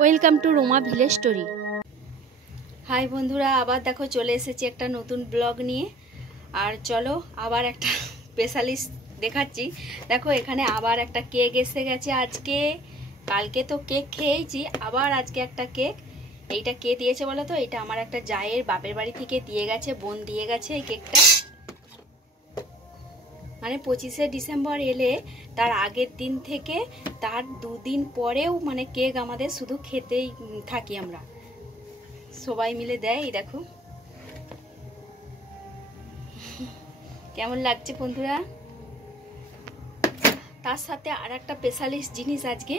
Welcome to Roma village story. Hi বন্ধুরা, আবার দেখো চলে এসেছি একটা নতুন ব্লগ নিয়ে। আর চলো আবার একটা স্পেশালিস্ট দেখাচ্ছি। দেখো এখানে আবার একটা কেক এসে গেছে আজকে। কালকে তো কেক খেয়েছি, আবার আজকে একটা কেক। এইটা কে দিয়েছে বলো তো? এটা আমার একটা জায়ের বাপের বাড়ি থেকে দিয়ে গেছে, বোন দিয়ে গেছে এই কেকটা। মানে 25শে ডিসেম্বর এলে তার আগের দিন থেকে তার দুদিন পরেও মানে কেক আমাদের শুধু খেতেই থাকি আমরা, সবাই মিলে দেয়। এই দেখো কেমন লাগছে বন্ধুরা। তার সাথে আর একটা স্পেশালিস্ট জিনিস আজকে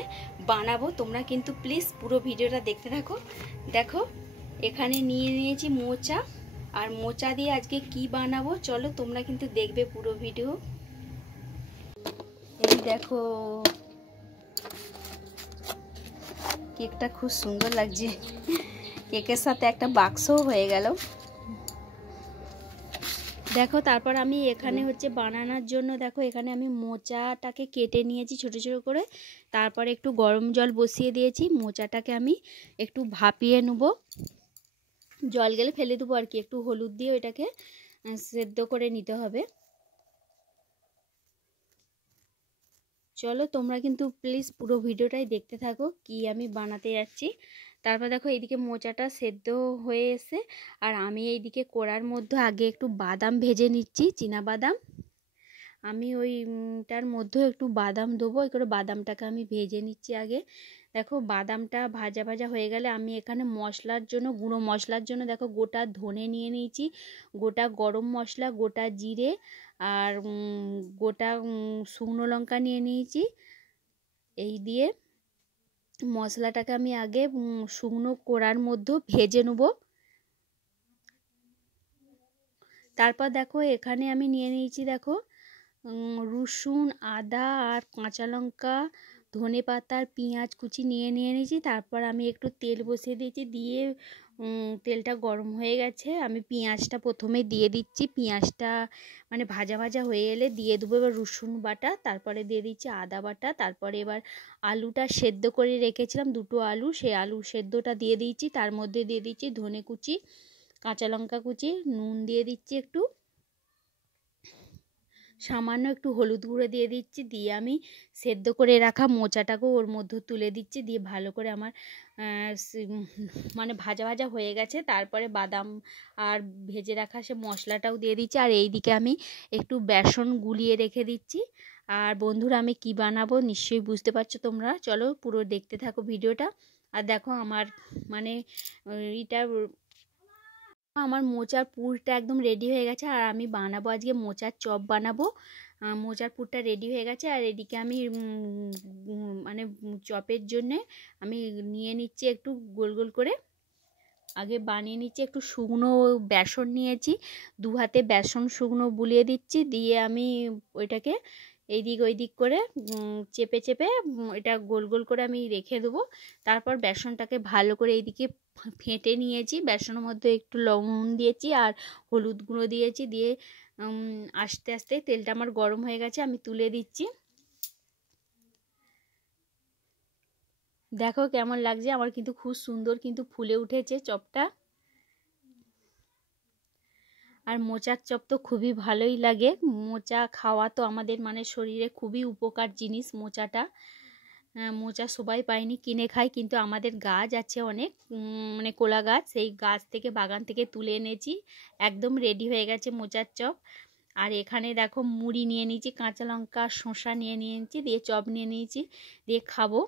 বানাবো, তোমরা কিন্তু প্লিজ পুরো ভিডিওটা দেখতে থাকো। দেখো এখানে নিয়ে নিয়েছি মোচা, আর মোচা দিয়ে আজকে কি বানাবো চলো তোমরা কিন্তু দেখবে পুরো ভিডিও। এই দেখো কেকটা খুব সুন্দর লাগছে, কেকের সাথে একটা বাক্সও হয়ে গেল। দেখো তারপর আমি এখানে হচ্ছে বানানোর জন্য দেখো এখানে আমি মোচাটাকে কেটে নিয়েছি ছোট ছোট করে। তারপর একটু গরম জল বসিয়ে দিয়েছি, মোচাটাকে আমি একটু ভাপিয়ে নেব, জল গেলে ফেলে দেবো আর কি। একটু হলুদ দিয়ে এটাকে সেদ্ধ করে নিতে হবে। চলো তোমরা কিন্তু প্লিজ পুরো ভিডিওটাই দেখতে থাকো কি আমি বানাতে যাচ্ছি। তারপর দেখো এইদিকে মোচাটা সেদ্ধ হয়ে এসে, আর আমি এইদিকে কড়ার মধ্যে আগে একটু বাদাম ভেজে নিচ্ছি, চীনা বাদাম। আমি ওইটার মধ্যে একটু বাদাম দেবো, এই করে বাদামটাকে আমি ভেজে নিচ্ছি আগে। দেখো বাদামটা ভাজা ভাজা হয়ে গেলে আমি এখানে মশলার জন্য, গুঁড়ো মশলার জন্য দেখো গোটা ধনে নিয়ে নিয়েছি, গোটা গরম মশলা, গোটা জিরে, আর গোটা শুকনো লঙ্কা নিয়ে নিয়েছি। এই দিয়ে মশলাটাকে আমি আগে শুকনো কড়ার মধ্যে ভেজে নেব। তারপর দেখো এখানে আমি নিয়ে নিয়েছি দেখো রসুন, আদা আর কাঁচা লঙ্কা, ধনে পাতা আর পেঁয়াজ কুচি নিয়ে নিয়েছি। তারপর আমি একটু তেল বসিয়ে দিয়েছি, দিয়ে তেলটা গরম হয়ে গেছে। আমি পেঁয়াজটা প্রথমে দিয়ে দিচ্ছি, পেঁয়াজটা মানে ভাজা ভাজা হয়ে এলে দিয়ে দেবো এবার রসুন বাটা, তারপরে দিয়ে দিচ্ছি আদা বাটা। তারপরে এবার আলুটা সেদ্ধ করে রেখেছিলাম, দুটো আলু, সেই আলু সেদ্ধটা দিয়ে দিচ্ছি। তার মধ্যে দিয়ে দিচ্ছি ধনে কুচি, কাঁচা লঙ্কা কুচি, নুন দিয়ে দিচ্ছি একটু, সামান্য একটু হলুদ গুঁড়ো দিয়ে দিচ্ছি। দিয়ে আমি সেদ্ধ করে রাখা মোচাটাকেও ওর মধ্যে তুলে দিচ্ছি, দিয়ে ভালো করে আমার মানে ভাজা ভাজা হয়ে গেছে। তারপরে বাদাম আর ভেজে রাখা সে মশলাটাও দিয়ে দিচ্ছি, আর এই দিকে আমি একটু বেসন গুলিয়ে রেখে দিচ্ছি। আর বন্ধুরা আমি কি বানাবো নিশ্চয়ই বুঝতে পারছো তোমরা, চলো পুরো দেখতে থাকো ভিডিওটা। আর দেখো আমার মানে এটা আমার মোচার পুরটা একদম রেডি হয়ে গেছে, আর আমি বানাবো আজকে মোচার চপ বানাবো। মোচার পুরটা রেডি হয়ে গেছে, আর এদিকে আমি মানে চপের জন্যে আমি নিয়ে নিচ্ছি একটু গোল গোল করে, আগে বানিয়ে নিচ্ছি। একটু শুকনো বেসন নিয়েছি, দু হাতে বেসন শুকনো বুলিয়ে দিচ্ছি, দিয়ে আমি ওইটাকে এইদিক ওই দিক করে চেপে চেপে এটা গোল গোল করে আমি রেখে দেবো। তারপর বেসনটাকে ভালো করে এইদিকে ফেটে নিয়েছি, বেসনের মধ্যে একটু লবণ দিয়েছি আর হলুদ গুঁড়ো দিয়েছি, দিয়ে আস্তে আস্তে তেলটা আমার গরম হয়ে গেছে, আমি তুলে দিচ্ছি। দেখো কেমন লাগছে, আমার কিন্তু খুব সুন্দর কিন্তু ফুলে উঠেছে চপটা। আর মোচার চপ তো খুবই ভালোই লাগে, মোচা খাওয়া তো আমাদের মানে শরীরে খুবই উপকার জিনিস মোচাটা। মোচা সবাই পায়নি, কিনে খায়, কিন্তু আমাদের গাছ আছে অনেক, মানে কোলা গাছ, সেই গাছ থেকে বাগান থেকে তুলে এনেছি। একদম রেডি হয়ে গেছে মোচার চপ। আর এখানে দেখো মুড়ি নিয়ে নিয়েছি, কাঁচা লঙ্কা শসা নিয়ে নিয়েছি, দিয়ে চপ নিয়ে নিয়েছি, দিয়ে খাবো।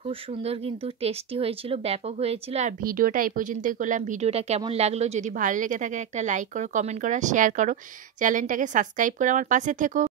খুব সুন্দর কিন্তু টেস্টি হয়েছিল, ব্যাপক হয়েছিল। আর ভিডিওটা এই পর্যন্তই করলাম। ভিডিওটা কেমন লাগলো যদি ভালো লেগে থাকে একটা লাইক করো, কমেন্ট করো, শেয়ার করো, চ্যানেলটাকে সাবস্ক্রাইব করে আমার পাশে থেকো।